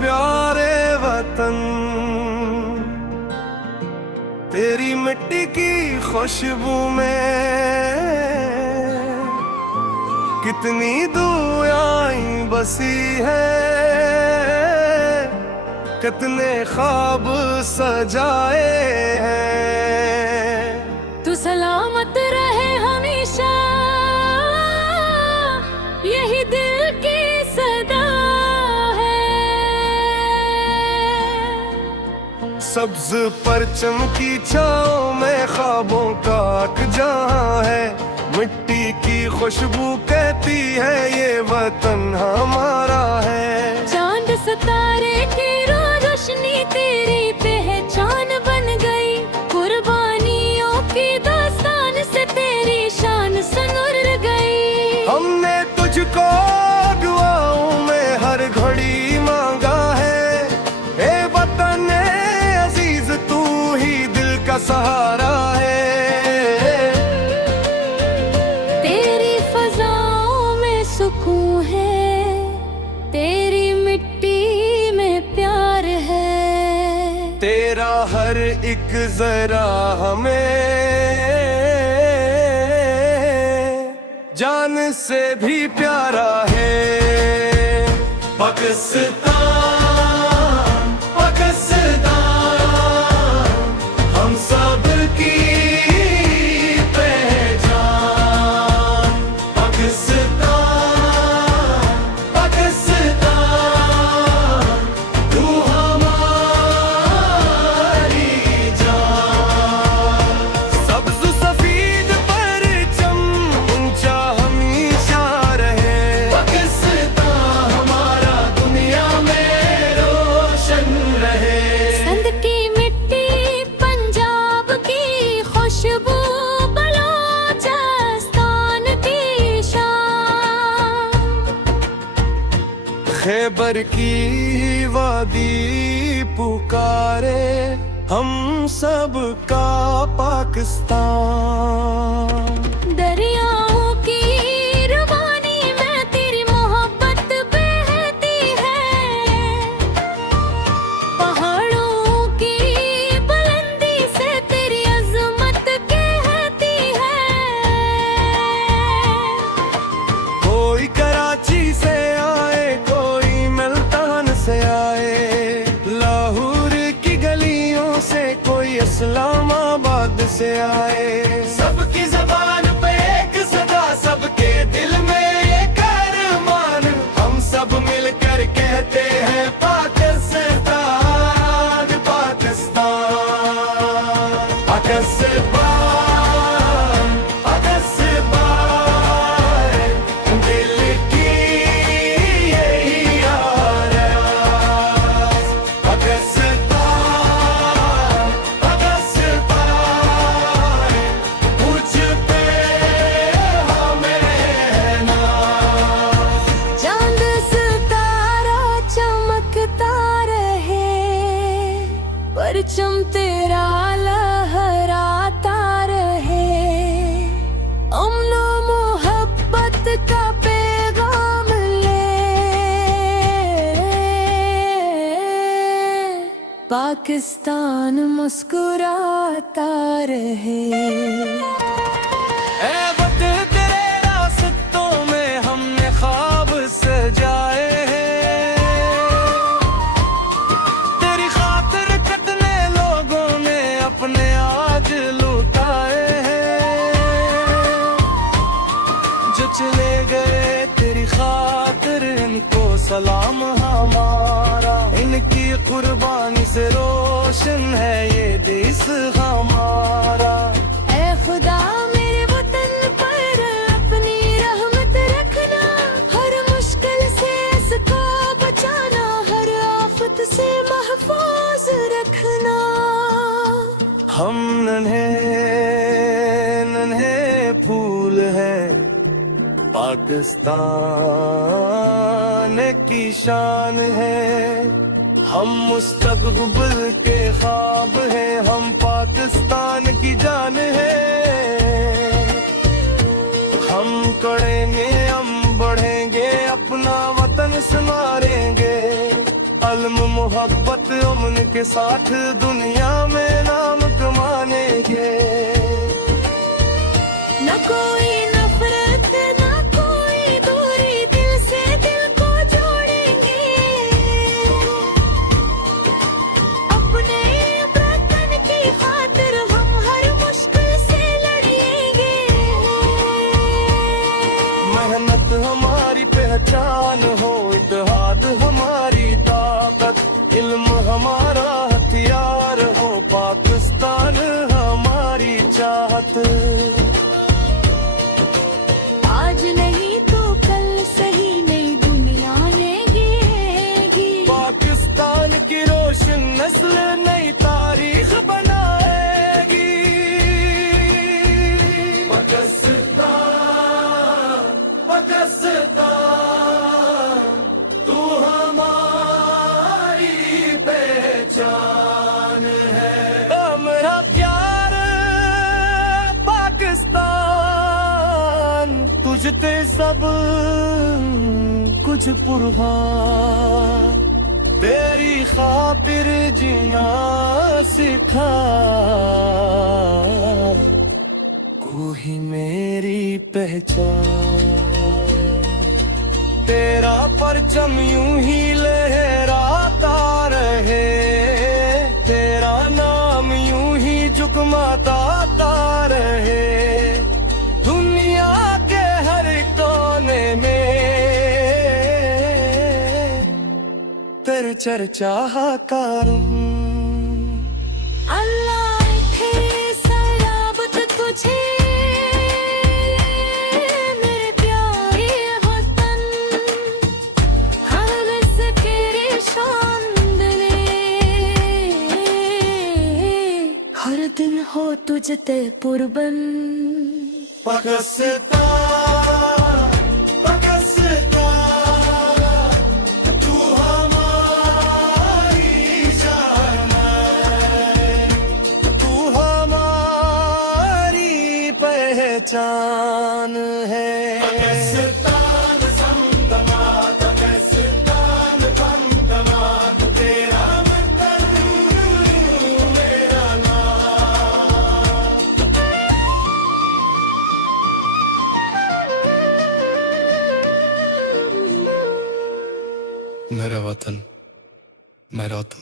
प्यारे वतन, तेरी मिट्टी की खुशबू में कितनी दुआएं बसी है, कितने ख्वाब सजाए हैं। तू सलामत रहे हमेशा, यही दिल की सदा है। सब्ज परचम की छाँव में ख्वाबों का जहां है, मिट्टी की खुशबू कहती है ये वतन हमारा है। चांद सितारे की रोशनी तेरी पहचान बन गई, कुर्बानियों की दास्तान से तेरी शान सनुर गई। हमने तुझको दुआओं में हर घड़ी मांगा है, ए वतन अजीज तू ही दिल का सहारा है। तेरी फजाओं में सुकून है, तेरी मिट्टी में प्यार है। तेरा हर एक जरा हमें जान से भी प्यारा है। पाकिस्तान पाकिस्तान हम सब की पहचान। पाकिस्तान पाकिस्तान तू हमारी जान। सब्ज सफेद परचम ऊंचा हमेशा रहे, पाकिस्तान हमारा दुनिया में रोशन रहे। सिंध की मिट्टी, पंजाब की खुशबू, बलोचिस्तान की शान। खैबर की वादी पुकारे हम सब का पाकिस्तान। दरियाओं की रवानी में तेरी मोहब्बत बहती है, पहाड़ों की बुलंदी से तेरी अजमत कहती है। कोई कराची से आए, कोई मुल्तान से आए, लाहौर की गलियों से, कोई इस्लामाबाद से आए। सबकी जबान पे एक सदा, सबके दिल में एक अरमान, हम सब मिलकर कहते हैं पाकिस्तान पाकिस्तान पाकिस्तान पाकिस्तान दिल की यही आरज़। पाकिस्तान पाकिस्तान मुझ पे हमें नाज़। चांद सितारा चमकता रहे, परचम तेरा लहराता रहे। अमन और मोहब्बत का पैगाम ले, पाकिस्तान मुस्कुराता रहे। ऐ वतन तेरे रास्तों में हमने ख्वाब सजाए हैं, तेरी खातिर कितने लोगों ने अपने आज लुटाए हैं। जो चले गए तेरी खातिर इनको सलाम हमारा, इनकी कुर्बानी से रोशन है ये देश हमारा। ऐ खुदा मेरे वतन पर अपनी रहमत रखना, हर मुश्किल से इसको बचाना, हर आफत से महफूज रखना। हम नन्हे नन्हे फूल हैं, पाकिस्तान की शान है। हम मुस्तकबिल के ख्वाब हैं, हम पाकिस्तान की जान है। हम करेंगे, हम बढ़ेंगे, अपना वतन संवारेंगे। अलम मोहब्बत अमन के साथ दुनिया में नाम कमानेंगे। न कोई नफरत न कोई दूरी, दिल से दिल को जोड़ेंगे। अपने वतन की खातिर हम हर मुश्किल से लड़ेंगे। मेहनत हमारी पहचान हो, इत्तेहाद हमारी ताकत, इल्म हमारा हथियार हो, पाकिस्तान हमारी चाहत। आज नहीं तो कल सही नई दुनिया नेगी। पाकिस्तान की रोशन नस्ल नई तारीख बनाएगी। पाकिस्तान, पाकिस्तान तू हमारी पहचान है। मेरा प्यार पाकिस्तान, तुझते सब कुछ कुर्बान, तेरी खातिर जीना सिखा, तू ही मेरी पहचान। तेरा परचम यूं ही लहराता रहे, तेरा नाम यूं ही झुकमाता रहे, दुनिया के हर कोने में तेरी चर्चा करूं। अल्लाह थे सलामत तुझे मेरे प्यारे वतन, हम इसके शान दिले। हर दिन हो तुझते कुर्बन। पाकिस्तान, पाकिस्तान तू हमारी जान है, तू हमारी पहचान है। पाकिस्तान समदमाद, पाकिस्तान बमदमाद, तेरा वतन मेरा नाम। मेरा वतन, मेरा वतन।